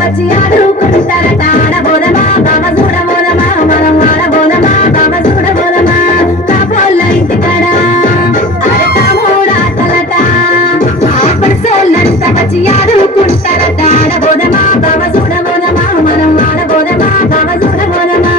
వచ్చి ఆడుకుంటారట ఆడబోదమా బాబా చూడబోదమా మనం ఆడబోదమా బాబా చూడబోదమా కాపోళ్ళ ఇంటికాడ ఆడతామూడాటలట ఆపడిసోళ్ళంతా వచ్చి ఆడుకుంటారట ఆడబోదమా బాబా చూడబోదమా మనం ఆడబోదమా బాబా చూడబోదమా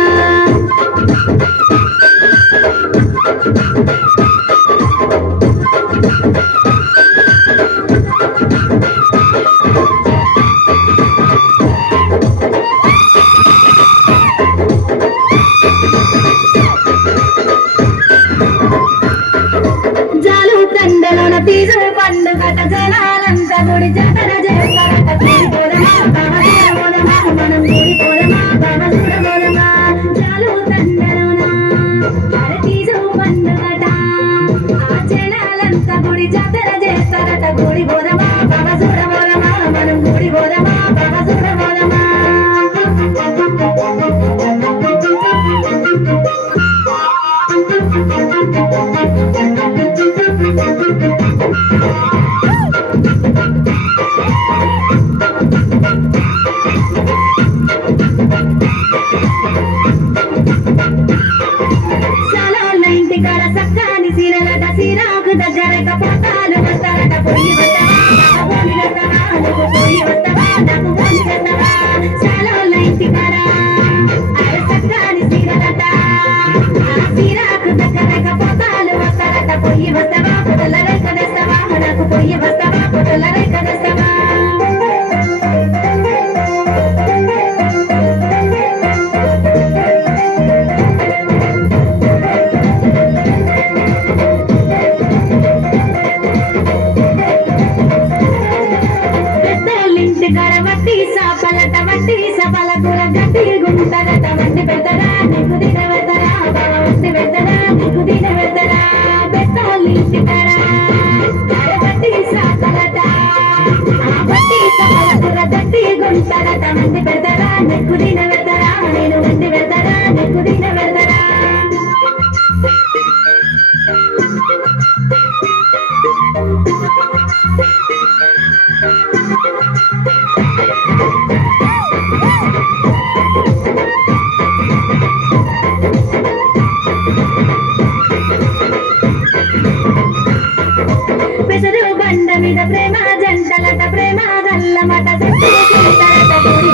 తీసు పండుగట జనాలంతా గుడి జాతర చేస్తారట కూడిపోదమా బాబా చూడబోదమా మనం కూడిపోదమా బాబా చూడబోదమా చాలు తండలోనా అరే తీసు పండుగట ఆ జనాలంతా గుడి జాతర చేస్తారట కూడిపోదమా బాబా చూడబోదమా మనం కూడిపోదమా బాబా చూడబోదమా ఇంటికాడ సక్కాని సీరలట సీరాకు దగ్గరక పోతాలు వస్తారట పొయ్యి వస్తావా పోని వస్తావా నువ్వు పొయ్యి వస్తావా నాకు పోని వస్తావా చాలోళ్ళ ఇంటికాడ అరే సక్కాని సీరలట ఆ సీరాకు దగ్గరక పోతాలు వస్తారట పొయ్యి వస్తావా పొదల రేఖ తెస్తావా నాకు పొయ్యి వస్తావా పొదల రేఖ తెస్తావా వట్టి సాపలట వట్టి సపల కూర గట్టి గుంటరట వండి పెడతారా నీకు దిన పెడతారా బావ వండి పెడతారా నీకు దిన పెడతారా పెద్దోళ్ళు ఇంటికారా వట్టి సాపలట వట్టి సపల కూర గట్టి గుంటరట వండి పెడతారా నీకు దిన పెడతారా నేను వండి పెడతారా నీకు దిన పెడతారా పెసరు బండ మీద ప్రేమ జంటలట ప్రేమ గల్లమట సత్తుకుంటారట కూడి